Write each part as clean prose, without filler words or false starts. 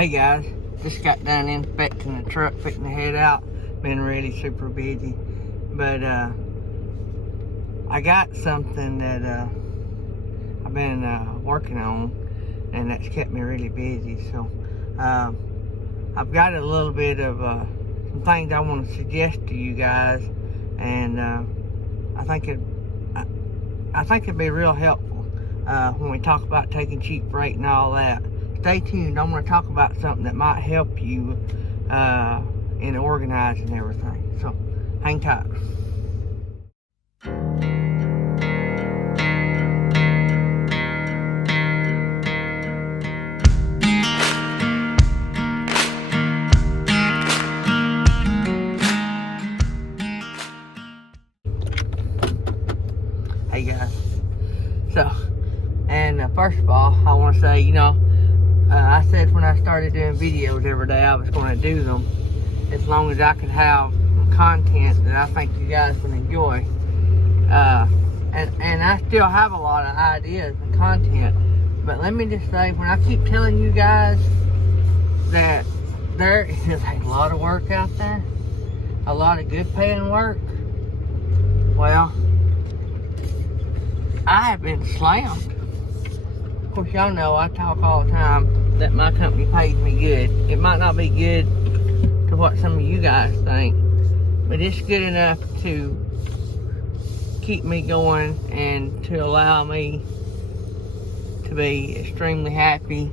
Hey guys, just got done inspecting the truck, fixing to head out. Been really super busy, but I got something that I've been working on, and that's kept me really busy. So I've got a little bit of some things I want to suggest to you guys, and I think it'd be real helpful when we talk about taking cheap freight and all that. Stay tuned. I'm going to talk about something that might help you in organizing everything. So, hang tight. Hey guys. So, and first of all, I want to say, I said when I started doing videos every day, I was going to do them as long as I could have some content that I think you guys would enjoy. And I still have a lot of ideas and content. But let me just say, when I keep telling you guys that there is a lot of work out there, a lot of good paying work, well, I have been slammed. Of course, y'all know I talk all the time that my company pays me good. It might not be good to what some of you guys think, but it's good enough to keep me going and to allow me to be extremely happy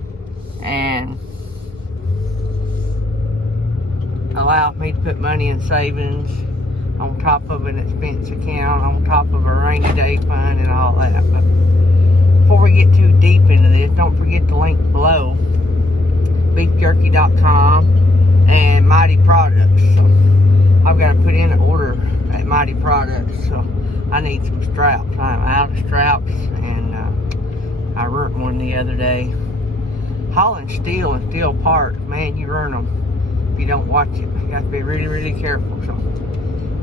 and allow me to put money in savings on top of an expense account, on top of a rainy day fund and all that. But before we get too deep into this, don't forget the link below, beefjerky.com and Mytee Products. So I've got to put in an order at Mytee Products, so I need some straps. I'm out of straps, and I ruined one the other day. Hauling steel and steel parts, man, you ruin them if you don't watch it. You have to be really, really careful. So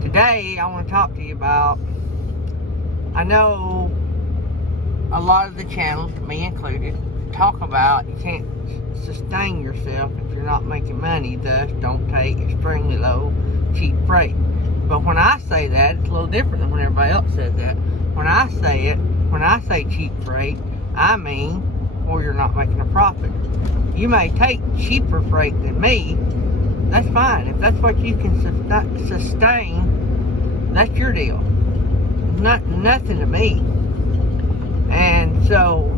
today I want to talk to you about, I know a lot of the channels, me included, talk about you can't sustain yourself if you're not making money, thus don't take extremely low, cheap freight. But when I say that, it's a little different than when everybody else says that. When I say cheap freight, I mean where you're not making a profit. You may take cheaper freight than me, that's fine. If that's what you can sustain, that's your deal. Nothing to me. And so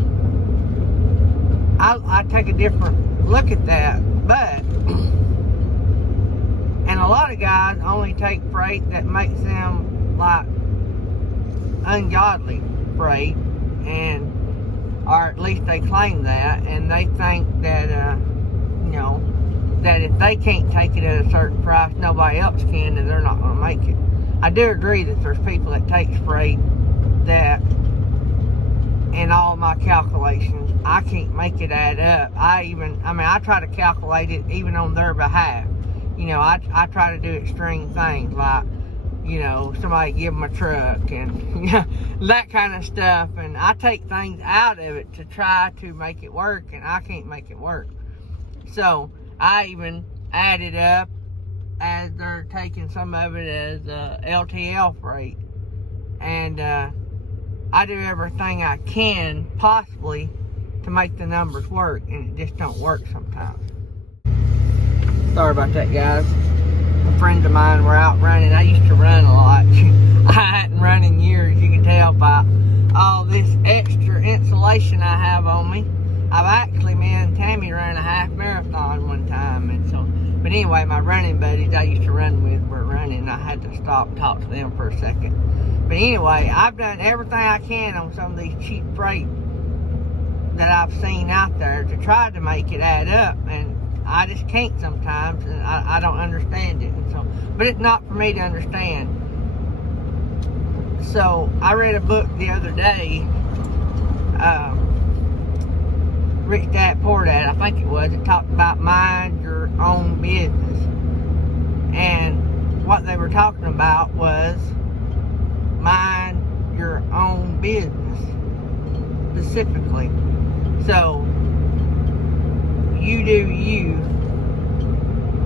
I take a different look at that, but and a lot of guys only take freight that makes them like ungodly freight, or at least they claim that, and they think that that if they can't take it at a certain price, nobody else can, and they're not going to make it. I do agree that there's people that take freight that, in all my calculations, I can't make it add up. I try to calculate it even on their behalf. I try to do extreme things like, somebody give them a truck and that kind of stuff. And I take things out of it to try to make it work, and I can't make it work. So I even add it up as they're taking some of it as LTL freight. And I do everything I can possibly to make the numbers work, and it just don't work sometimes. Sorry about that, guys. Friends of mine were out running. I used to run a lot. I hadn't run in years, you can tell by all this extra insulation I have on me. Me and Tammy ran a half marathon one time, and so, but anyway, my running buddies I used to run with were running. I had to stop and talk to them for a second. But anyway, I've done everything I can on some of these cheap freight that I've seen out there to try to make it add up, and I just can't sometimes, and I don't understand it. And so, but it's not for me to understand. So I read a book the other day, Rich Dad Poor Dad, I think it was. It talked about mind your own business, and what they were talking about was mind your own business specifically. So you do you.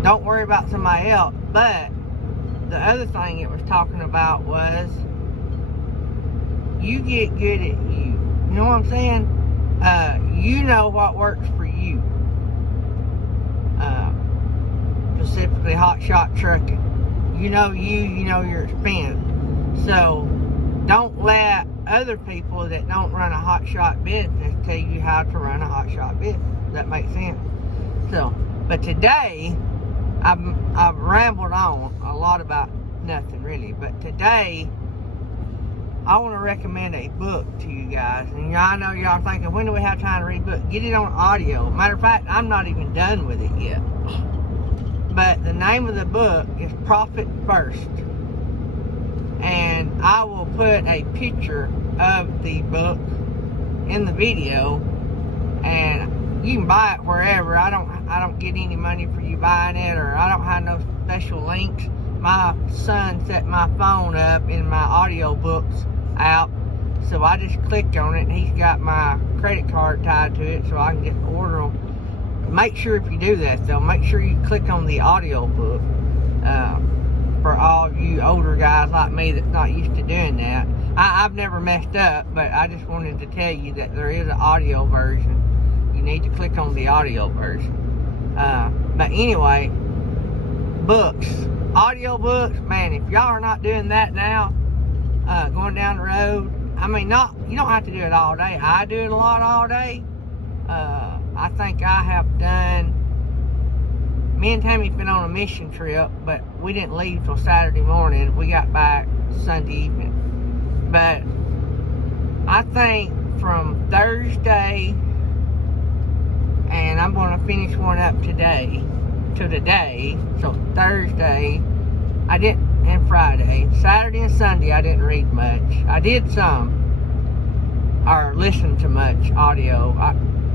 Don't worry about somebody else. But the other thing it was talking about was you get good at you. You know what I'm saying? You know what works for you. Specifically Hotshot trucking. You know your expense. So don't let other people that don't run a hotshot business tell you how to run a hotshot business. That makes sense. So, but today I've rambled on a lot about nothing really. But today I want to recommend a book to you guys. And I know y'all thinking, when do we have time to read books? Get it on audio. Matter of fact, I'm not even done with it yet. But the name of the book is Profit First. And I will put a picture of the book in the video. And you can buy it wherever. I don't get any money for you buying it, or I don't have no special links. My son set my phone up in my audio books app, so I just clicked on it and he's got my credit card tied to it, so I can just order them. Make sure if you do that though, make sure you click on the audio book. For all of you older guys like me that's not used to doing that, I've never messed up, but I just wanted to tell you that there is an audio version. You need to click on the audio version. But anyway, books, audio books, man, if y'all are not doing that now, going down the road, I mean, you don't have to do it all day. I do it a lot all day. I think I have done, me and Tammy's been on a mission trip, but we didn't leave till Saturday morning. We got back Sunday evening. But I think from Thursday, and I'm going to finish one up today, so Thursday, and Friday, Saturday and Sunday, I didn't read much. I did some, or listen to much audio.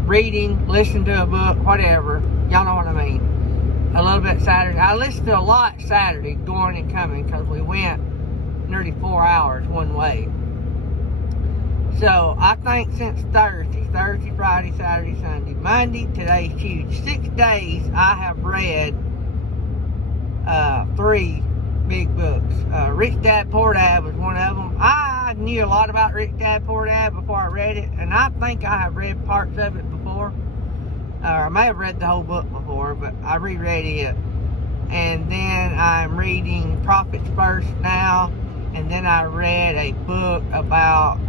Reading, listen to a book, whatever. Y'all know what I mean. A little bit Saturday. I listened to a lot Saturday, going and coming, because we went nearly 4 hours one way. So, I think since Thursday, Friday, Saturday, Sunday, Monday, today's Tuesday, 6 days, I have read 3 big books. Rich Dad, Poor Dad was one of them. I knew a lot about Rich Dad, Poor Dad before I read it, and I think I have read parts of it before. I may have read the whole book before, but I reread it. And then I'm reading Profits First now, and then I read a book about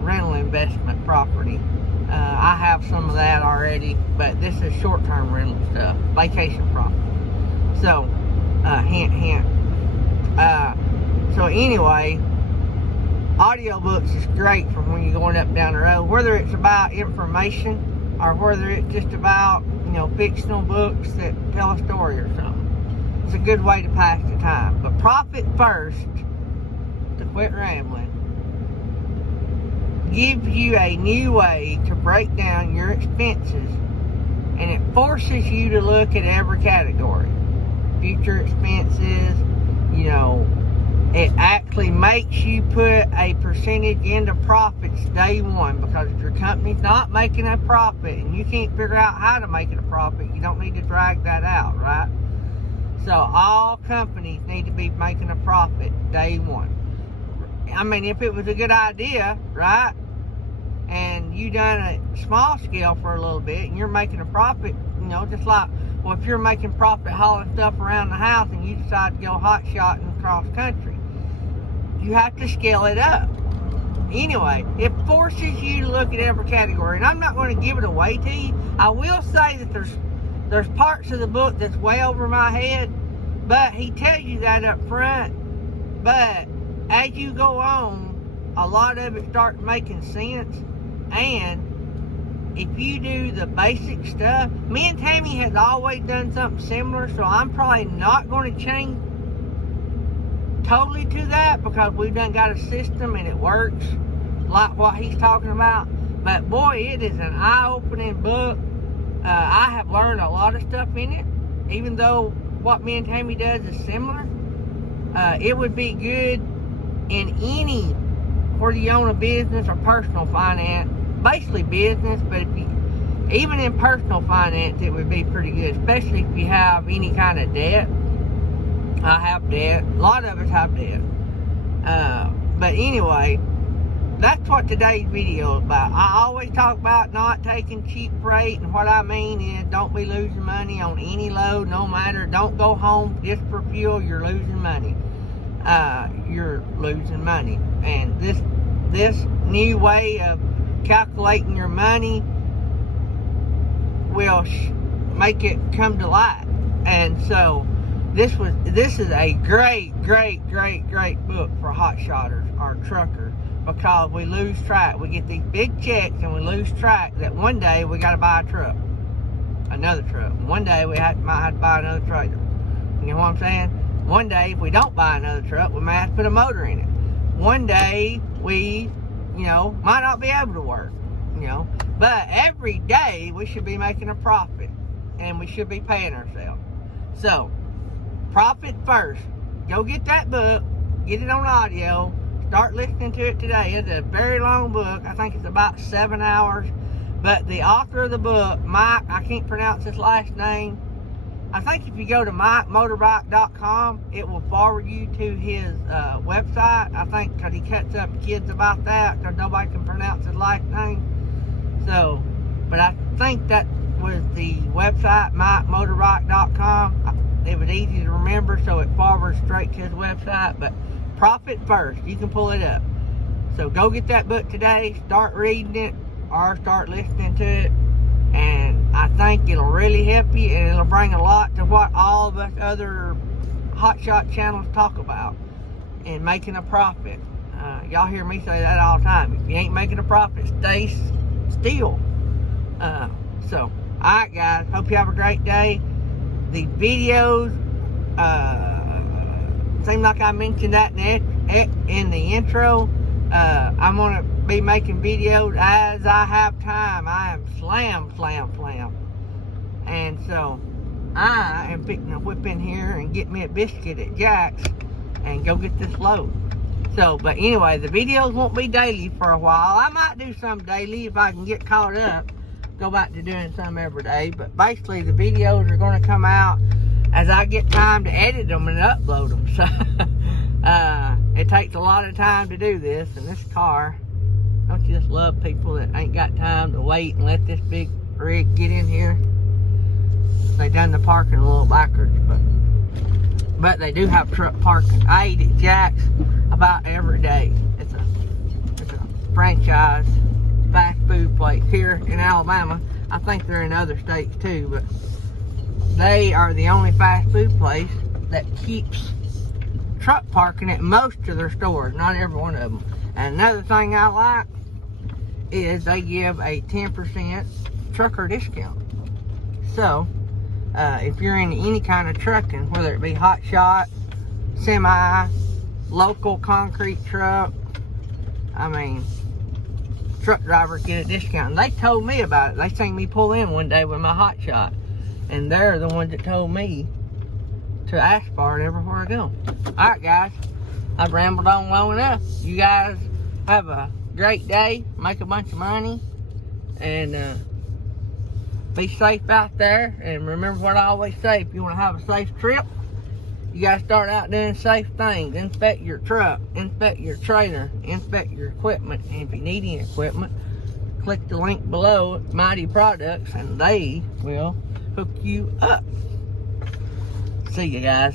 rental investment property. I have some of that already, but this is short-term rental stuff, vacation property. So, hint, hint. So anyway, audiobooks is great for when you're going up and down the road, whether it's about information or whether it's just about, fictional books that tell a story or something. It's a good way to pass the time. But Profit First, to quit rambling, gives you a new way to break down your expenses, and it forces you to look at every category. Future expenses, it actually makes you put a percentage into profits day one, because if your company's not making a profit and you can't figure out how to make it a profit, you don't need to drag that out, right? So all companies need to be making a profit day one. I mean, if it was a good idea, right, and you done a small scale for a little bit and you're making a profit, just like, well, if you're making profit hauling stuff around the house and you decide to go hot shotting across country, you have to scale it up. Anyway, it forces you to look at every category, and I'm not going to give it away to you. I will say that there's parts of the book that's way over my head, but he tells you that up front. But as you go on, a lot of it starts making sense, and if you do the basic stuff, me and Tammy has always done something similar, so I'm probably not going to change totally to that, because we've done got a system and it works like what he's talking about. But boy, it is an eye-opening book. I have learned a lot of stuff in it, even though what me and Tammy does is similar. It would be good in any, whether you own a business or personal finance, basically business, but if even in personal finance, it would be pretty good, especially if you have any kind of debt. I have debt. A lot of us have debt. But anyway, that's what today's video is about. I always talk about not taking cheap freight, and what I mean is don't be losing money on any load, no matter. Don't go home just for fuel. You're losing money. You're losing money. And this new way of calculating your money will make it come to light. And so this is a great book for hotshotters or truckers, because we lose track. We get these big checks and we lose track that one day we got to buy a truck, another truck. One day we might have to buy another trailer. You know what I'm saying? One day if we don't buy another truck, we might have to put a motor in it. One day we, might not be able to work, But every day we should be making a profit, and we should be paying ourselves. So, profit first. Go get that book, get it on audio, start listening to it today. It's a very long book. I think it's about 7 hours. But the author of the book, Mike, I can't pronounce his last name. I think if you go to myteemotorbike.com, it will forward you to his website. I think because he cuts up kids about that, because nobody can pronounce his last name. So, but I think that was the website, myteemotorbike.com. It was easy to remember, so it forwards straight to his website. But profit first, you can pull it up. So go get that book today, start reading it, or start listening to it. And I think it'll really help you, and it'll bring a lot to what all of us other hotshot channels talk about, and making a profit. Y'all hear me say that all the time. If you ain't making a profit, stay still. So, alright guys, hope you have a great day. The videos, seems like I mentioned that in the intro. I'm going to be making videos as I have time. I am slam. And so, I am picking a whip in here and get me a biscuit at Jack's and go get this load. So, but anyway, the videos won't be daily for a while. I might do some daily if I can get caught up. Go back to doing some every day. But basically, the videos are going to come out as I get time to edit them and upload them. So, it takes a lot of time to do this. And this car, don't you just love people that ain't got time to wait and let this big rig get in here? They done the parking a little backwards, but they do have truck parking. I eat at Jack's about every day. It's a franchise fast food place here in Alabama. I think they're in other states too, but they are the only fast food place that keeps truck parking at most of their stores, not every one of them. And another thing I like is they give a 10% trucker discount. So, if you're in any kind of trucking, whether it be hot shot, semi, local concrete truck, truck drivers get a discount. And they told me about it. They seen me pull in one day with my hot shot, and they're the ones that told me to ask for it everywhere I go. Alright guys, I've rambled on long enough. You guys have a great day, make a bunch of money, and be safe out there. And remember what I always say, if you want to have a safe trip, you got to start out doing safe things. Inspect your truck, inspect your trailer, inspect your equipment, and if you need any equipment, click the link below at Mytee Products and they will hook you up. See you guys.